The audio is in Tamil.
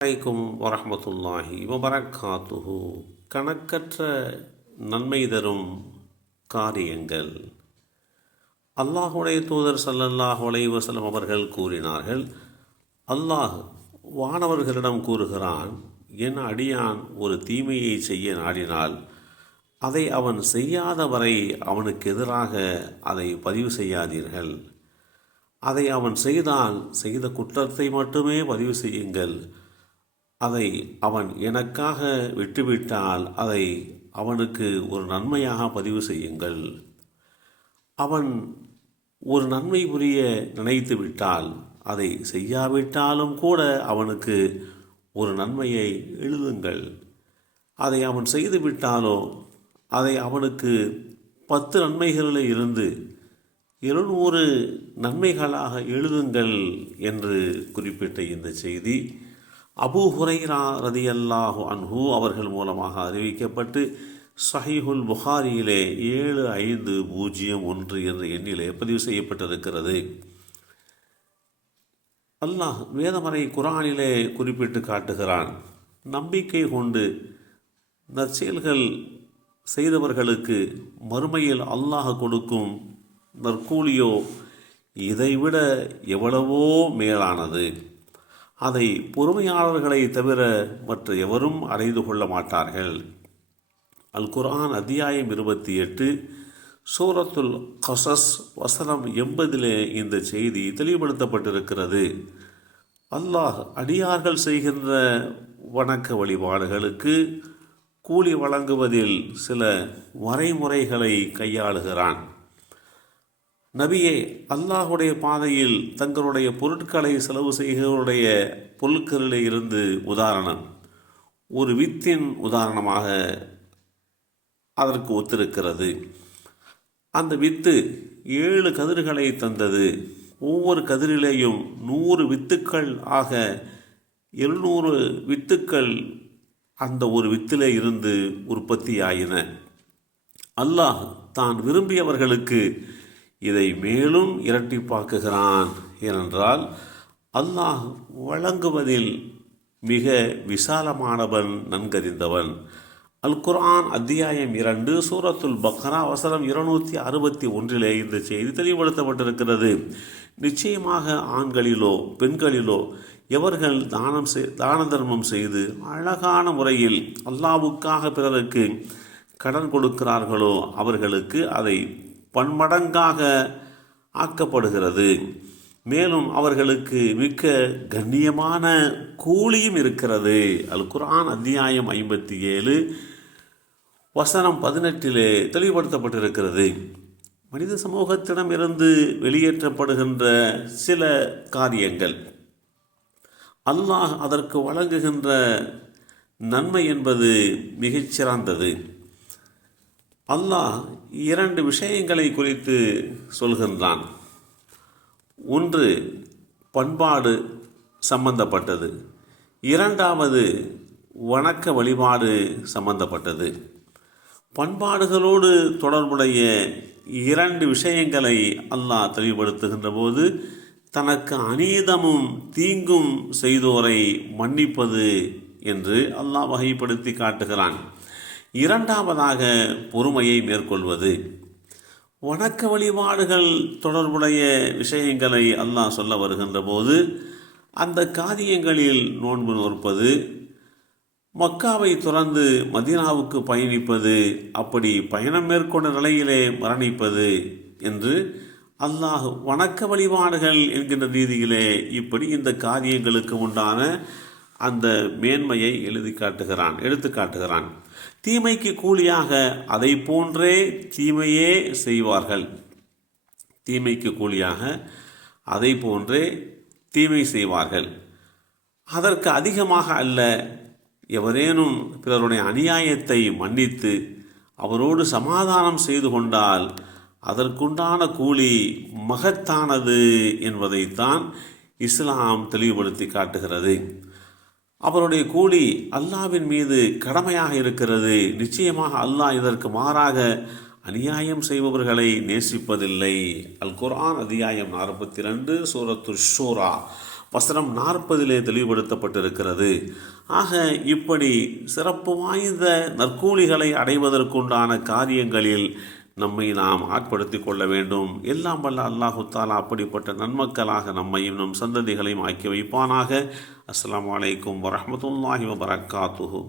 அலைக்கும் வரஹ்மத்துல்லாஹி வபரகாத்துஹு. கணக்கற்ற நன்மை தரும் காரியங்கள். அல்லாஹுடைய தூதர் ஸல்லல்லாஹு அலைஹி வஸல்லம் அவர்கள் கூறினார்கள், அல்லாஹ் வானவர்களிடம் கூறுகிறான், என் அடியான் ஒரு தீமையை செய்ய நாடினால் அதை அவன் செய்யாத வரை அவனுக்கு எதிராக அதை பதிவு செய்யாதீர்கள். அதை அவன் செய்தால் செய்த குற்றத்தை மட்டுமே பதிவு செய்யுங்கள். அதை அவன் எனக்காக விட்டுவிட்டால் அதை அவனுக்கு ஒரு நன்மையாக பதிவு செய்யுங்கள். அவன் ஒரு நன்மை புரிய நினைத்து விட்டால் அதை செய்யாவிட்டாலும் கூட அவனுக்கு ஒரு நன்மையை எழுதுங்கள். அதை அவன் செய்து விட்டாலோ அதை அவனுக்கு 10 நன்மைகளில் இருந்து 700 நன்மைகளாக எழுதுங்கள் என்று குறிப்பிட்ட இந்த செய்தி அபூ ஹுரைரா ரதியல்லாஹு அன்ஹு அவர்கள் மூலமாக அறிவிக்கப்பட்டு ஸஹீஹுல் புகாரியிலே 7501 என்ற எண்ணிலே பதிவு செய்யப்பட்டிருக்கிறது. அல்லாஹ் வேதமறை குர்ஆனிலே குறிப்பிட்டு காட்டுகிறான், நம்பிக்கை கொண்டு நற்செயல்கள் செய்தவர்களுக்கு மறுமையில் அல்லாஹ் கொடுக்கும் நற்கூலியோ இதைவிட எவ்வளவோ மேலானது. அதை பொறுமையாளர்களை தவிர மற்ற எவரும் அடைந்து கொள்ள மாட்டார்கள். அல் குர்ஆன் அத்தியாயம் 28 சூரத்துல் கஸஸ் வசனம் 80 இந்த செய்தி தெளிவுபடுத்தப்பட்டிருக்கிறது. அல்லாஹ் அடியார்கள் செய்கின்ற வணக்க வழிபாடுகளுக்கு கூலி வழங்குவதில் சில வரைமுறைகளை கையாளுகிறான். நபியே, அல்லாஹுடைய பாதையில் தங்களுடைய பொருட்களை செலவு செய்கிறவருடைய பொருட்களிலே இருந்து உதாரணம் ஒரு வித்தின் உதாரணமாக அதற்கு ஒத்திருக்கிறது. அந்த வித்து 7 கதிர்களை தந்தது. ஒவ்வொரு கதிரிலேயும் 100 வித்துக்கள் ஆக 700 வித்துக்கள் அந்த ஒரு வித்திலே இருந்து உற்பத்தியாயின. அல்லாஹ் தான் விரும்பியவர்களுக்கு இதை மேலும் இரட்டிப்பாக்குகிறான். ஏனென்றால் அல்லாஹ் வழங்குவதில் மிக விசாலமானவன், நன்கறிந்தவன். அல் குர்ஆன் அத்தியாயம் 2 சூரத்துல் பக்ரா வசனம் 261 இந்த செய்தி தெளிவுபடுத்தப்பட்டிருக்கிறது. நிச்சயமாக ஆண்களிலோ பெண்களிலோ எவர்கள் தான தர்மம் செய்து அழகான முறையில் அல்லாஹ்வுக்காக பிறருக்கு கடன் கொடுக்கிறார்களோ அவர்களுக்கு அதை பன்மடங்காக ஆக்கப்படுகிறது. மேலும் அவர்களுக்கு மிக்க கண்ணியமான கூலியும் இருக்கிறது. அல் குர்ஆன் அத்தியாயம் 57 வசனம் 18 தெளிவுபடுத்தப்பட்டிருக்கிறது. மனித சமூகத்திடம் இருந்து வெளியேற்றப்படுகின்ற சில காரியங்கள் அல்லாஹ் அதற்கு வழங்குகின்ற நன்மை என்பது மிகச்சிறந்தது. அல்லாஹ் 2 விஷயங்களை குறித்து சொல்கின்றான். ஒன்று பண்பாடு சம்பந்தப்பட்டது, 2வது வணக்க வழிபாடு சம்பந்தப்பட்டது. பண்பாடுகளோடு தொடர்புடைய 2 விஷயங்களை அல்லாஹ் தெளிவுபடுத்துகின்ற போது தனக்கு அநீதமும் தீங்கும் செய்தோரை மன்னிப்பது என்று அல்லாஹ் வகைப்படுத்தி காட்டுகிறான். 2வதாக பொறுமையை மேற்கொள்வது. வணக்க வழிபாடுகள் தொடர்புடைய விஷயங்களை அல்லாஹ் சொல்ல வருகின்ற போது அந்த காரியங்களில் நோன்பு நோற்பது, மக்காவை துறந்து மதீனாவுக்கு பயணிப்பது, அப்படி பயணம் மேற்கொண்ட நிலையிலே மரணிப்பது என்று அல்லாஹ் வணக்க வழிபாடுகள் என்கின்ற ரீதியிலே இப்படி இந்த காரியங்களுக்கு உண்டான அந்த மேன்மையை எடுத்து காட்டுகிறான். தீமைக்கு கூலியாக அதை போன்றே தீமையே செய்வார்கள். தீமைக்கு கூலியாக அதை போன்றே தீமை செய்வார்கள். அதற்கு அதிகமாக அல்ல. எவரேனும் பிறருடைய அநியாயத்தை மன்னித்து அவரோடு சமாதானம் செய்து கொண்டால் அதற்குண்டான கூலி மகத்தானது என்பதைத்தான் இஸ்லாம் தெளிவுபடுத்தி காட்டுகிறது. அவருடைய கூலி அல்லாஹ்வின் மீது கடமையாக இருக்கிறது. நிச்சயமாக அல்லாஹ் இதற்கு மாறாக அநியாயம் செய்பவர்களை நேசிப்பதில்லை. அல் குர்ஆன் அத்தியாயம் 42 சூரத்து ஷூரா வசனம் 40 தெளிவுபடுத்தப்பட்டிருக்கிறது. ஆக இப்படி சிறப்பு வாய்ந்த நற்கூலிகளை அடைவதற்குண்டான காரியங்களில் நம்மை நாம் ஆட்படுத்தி கொள்ள வேண்டும். எல்லாம் வல்ல அல்லாஹு தாலா அப்படிப்பட்ட நன்மக்களாக நம்மையும் நம் சந்ததிகளையும் ஆக்கி வைப்பானாக. அஸ்ஸலாமு அலைக்கும் வரஹ்மத்துல்லாஹி வபரகாத்துஹு.